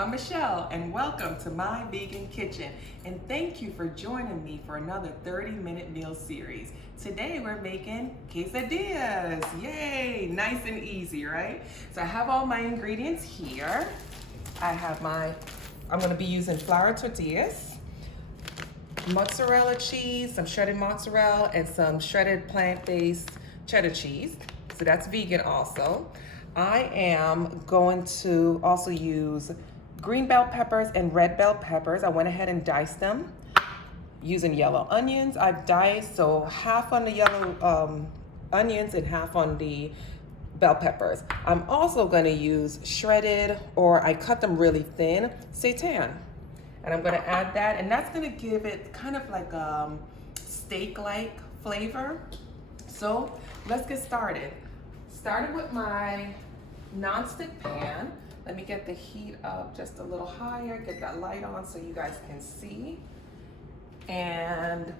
I'm Michelle, and welcome to My Vegan Kitchen. And thank you for joining me for another 30-minute meal series. Today we're making quesadillas. Yay! Nice and easy, right? So I have all my ingredients here. I'm gonna be using flour tortillas, mozzarella cheese, some shredded mozzarella, and some shredded plant-based cheddar cheese. So that's vegan also. I am going to also use green bell peppers and red bell peppers. I went ahead and diced them using yellow onions. I've diced, so half on the yellow onions and half on the bell peppers. I'm also gonna use shredded, or I cut them really thin, seitan. And I'm gonna add that, and that's gonna give it kind of like a steak-like flavor. So let's get started. Started with my nonstick pan. Let me get the heat up just a little higher, get that light on so you guys can see. And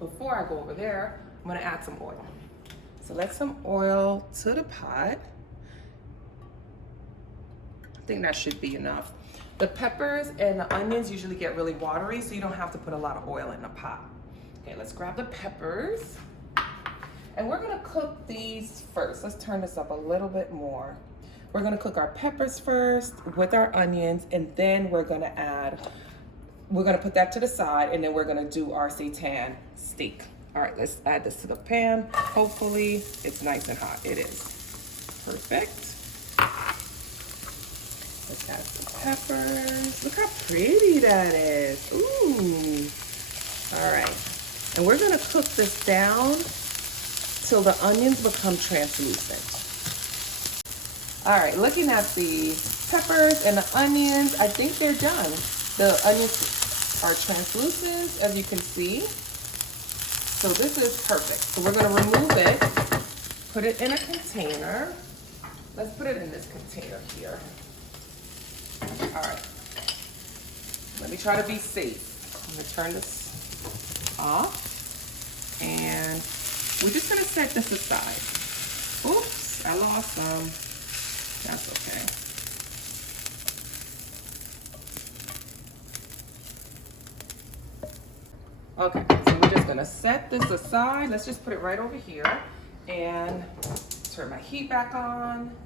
before I go over there, I'm gonna add some oil. So let's some oil to the pot. I think that should be enough. The peppers and the onions usually get really watery, so you don't have to put a lot of oil in the pot. Okay, let's grab the peppers. And we're gonna cook these first. Let's turn this up a little bit more. We're gonna cook our peppers first with our onions, and then we're gonna put that to the side, and then we're gonna do our seitan steak. All right, let's add this to the pan. Hopefully it's nice and hot. It is. Perfect. Let's add some peppers. Look how pretty that is. Ooh. All right. And we're gonna cook this down till the onions become translucent. All right, looking at the peppers and the onions, I think they're done. The onions are translucent, as you can see. So this is perfect. So we're gonna remove it, put it in a container. Let's put it in this container here. All right, let me try to be safe. I'm gonna turn this off, and we're just gonna set this aside. Oops, I lost some. That's okay. Okay, so we're just gonna set this aside. Let's just put it right over here and turn my heat back on,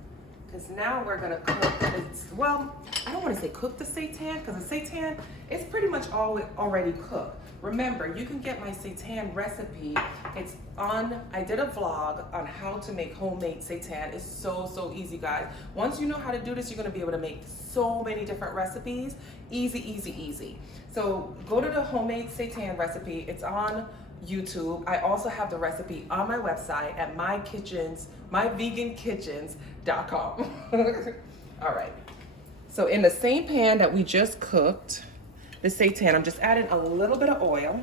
because now we're gonna cook this. Well, I don't wanna say cook the seitan, because the seitan is pretty much already cooked. Remember, you can get my seitan recipe. It's on, I did a vlog on how to make homemade seitan. It's so easy, guys. Once you know how to do this, you're gonna be able to make so many different recipes. Easy. So go to the homemade seitan recipe. It's on YouTube. I also have the recipe on my website at myvegankitchens.com. All right. So in the same pan that we just cooked the seitan, I'm just adding a little bit of oil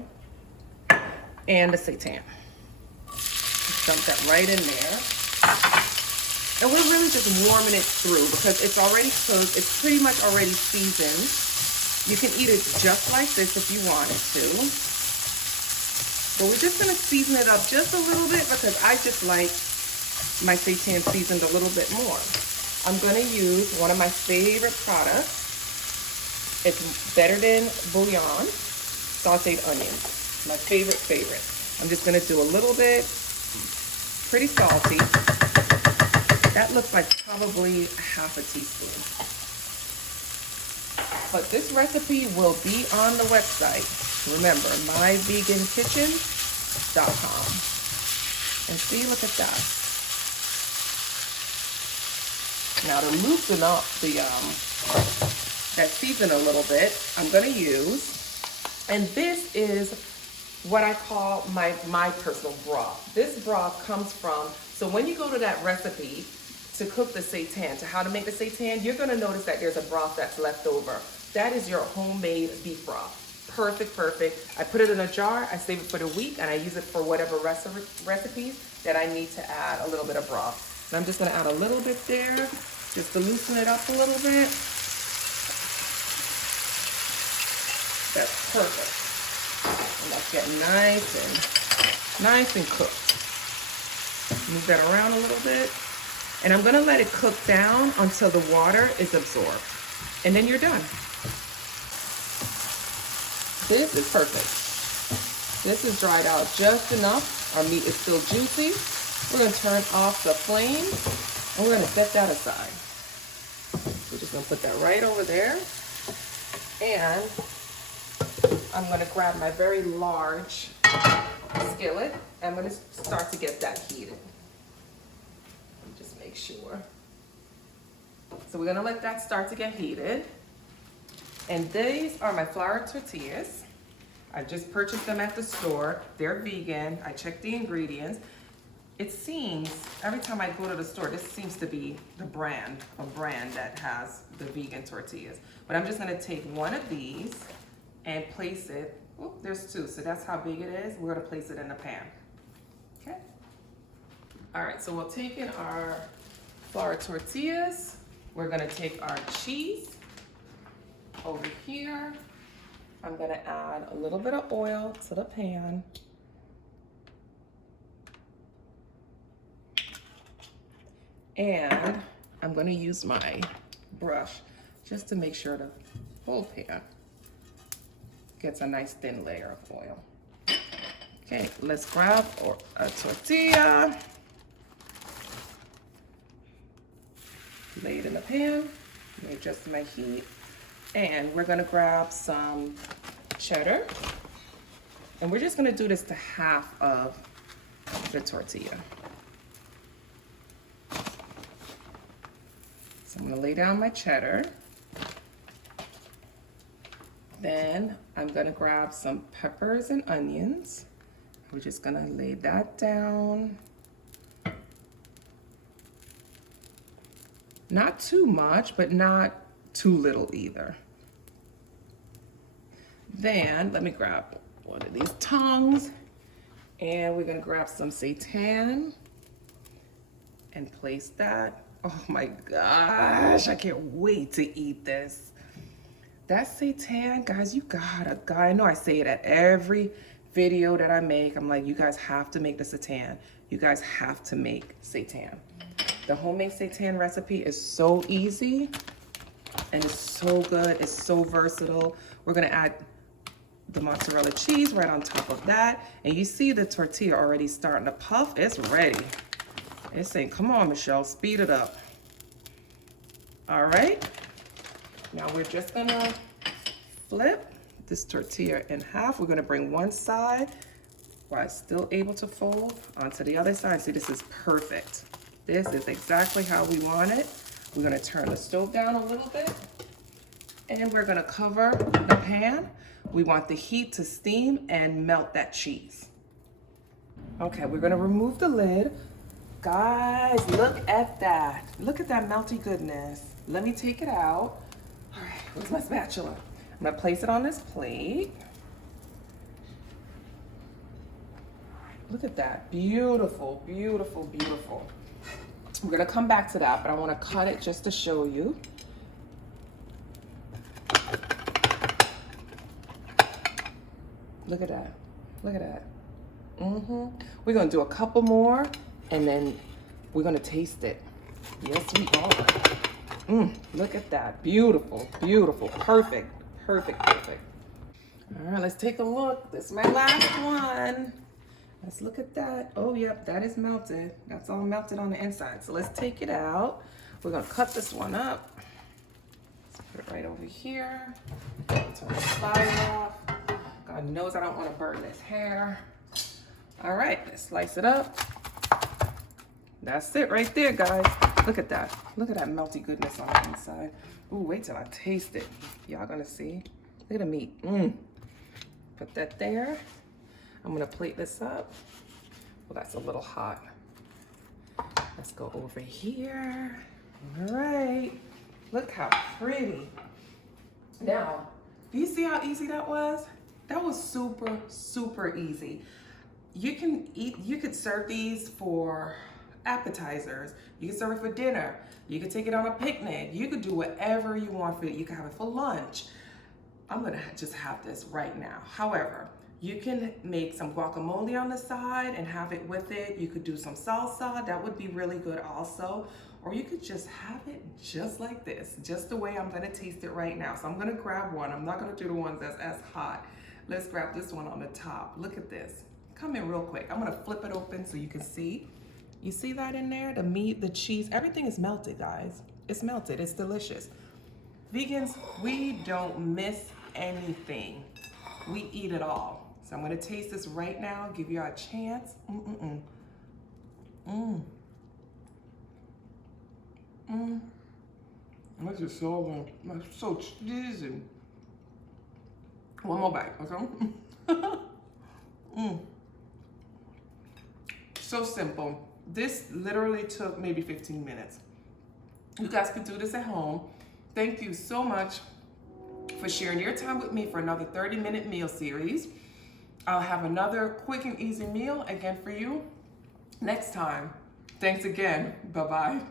and the seitan. Dump that right in there. And we're really just warming it through because it's already cooked. It's pretty much already seasoned. You can eat it just like this if you wanted to. But we're just gonna season it up just a little bit because I just like my seitan seasoned a little bit more. I'm gonna use one of my favorite products. It's Better Than Bouillon sauteed onions. My favorite. I'm just gonna do a little bit, pretty salty. That looks like probably half a teaspoon. But this recipe will be on the website. Remember, myvegankitchens.com. And see, look at that. Now to loosen up that season a little bit, I'm gonna use, and this is what I call my personal broth. This broth comes from, so when you go to that recipe to cook the seitan, to how to make the seitan, you're gonna notice that there's a broth that's left over. That is your homemade beef broth. Perfect. I put it in a jar, I save it for the week, and I use it for whatever recipes that I need to add a little bit of broth. And I'm just gonna add a little bit there, just to loosen it up a little bit. That's perfect. And let's get nice and cooked. Move that around a little bit. And I'm gonna let it cook down until the water is absorbed. And then you're done. This is perfect. This is dried out just enough. Our meat is still juicy. We're gonna turn off the flame and we're gonna set that aside. We're just gonna put that right over there. And I'm gonna grab my very large skillet. I'm gonna start to get that heated. Just make sure. So we're gonna let that start to get heated. And these are my flour tortillas. I just purchased them at the store. They're vegan. I checked the ingredients. It seems, every time I go to the store, this seems to be a brand that has the vegan tortillas. But I'm just gonna take one of these and place it, oh, there's two, so that's how big it is. We're gonna place it in the pan, okay? All right, so we'll take in our flour tortillas. We're gonna take our cheese over here. I'm gonna add a little bit of oil to the pan. And I'm gonna use my brush just to make sure the whole pan gets a nice thin layer of oil. Okay, let's grab a tortilla. Lay it in the pan, adjust my heat. And we're gonna grab some cheddar. And we're just gonna do this to half of the tortilla. So I'm gonna lay down my cheddar. Then I'm gonna grab some peppers and onions. We're just gonna lay that down. Not too much, but not too little either. Then let me grab one of these tongs and we're gonna grab some seitan and place that. Oh my gosh, I can't wait to eat this. That seitan, guys, you gotta, I know I say it at every video that I make. I'm like, you guys have to make the seitan. You guys have to make seitan. The homemade seitan recipe is so easy and it's so good. It's so versatile. We're gonna add the mozzarella cheese right on top of that. And you see the tortilla already starting to puff. It's ready. It's saying, come on, Michelle, speed it up. All right. Now we're just gonna flip this tortilla in half. We're gonna bring one side while it's still able to fold onto the other side. See, this is perfect. This is exactly how we want it. We're gonna turn the stove down a little bit and we're gonna cover the pan. We want the heat to steam and melt that cheese. Okay, we're gonna remove the lid. Guys, look at that. Look at that melty goodness. Let me take it out. All right, where's my spatula? I'm gonna place it on this plate. Look at that, beautiful, beautiful, beautiful. We're gonna come back to that, but I wanna cut it just to show you. Look at that, look at that. We're gonna do a couple more and then we're gonna taste it. Yes, we are. Look at that, beautiful, beautiful, perfect, perfect, perfect. All right, let's take a look. This is my last one. Let's look at that. Oh, yep, that is melted. That's all melted on the inside. So let's take it out. We're gonna cut this one up. Let's put it right over here. Turn the fire off. God knows I don't wanna burn this hair. All right, let's slice it up. That's it right there, guys. Look at that. Look at that melty goodness on the inside. Ooh, wait till I taste it. Y'all gonna see. Look at the meat. Put that there. I'm gonna plate this up. Well, that's a little hot. Let's go over here. All right. Look how pretty. Now, do you see how easy that was? That was super, super easy. You could serve these for appetizers. You can serve it for dinner. You could take it on a picnic. You could do whatever you want for it. You can have it for lunch. I'm gonna just have this right now. However, You can make some guacamole on the side and have it with it. You could do some salsa, that would be really good also. Or you could just have it just like this, just the way I'm gonna taste it right now. So I'm gonna grab one. I'm not gonna do the ones that's as hot. Let's grab this one on the top. Look at this. Come in real quick. I'm gonna flip it open so you can see. You see that in there? The meat, the cheese, everything is melted, guys. It's melted, it's delicious. Vegans, we don't miss anything. We eat it all. So I'm gonna taste this right now, give you a chance. This is so good. It's so cheesy. One more bite, okay? So simple. This literally took maybe 15 minutes. You guys can do this at home. Thank you so much for sharing your time with me for another 30-minute meal series. I'll have another quick and easy meal again for you next time. Thanks again. Bye-bye.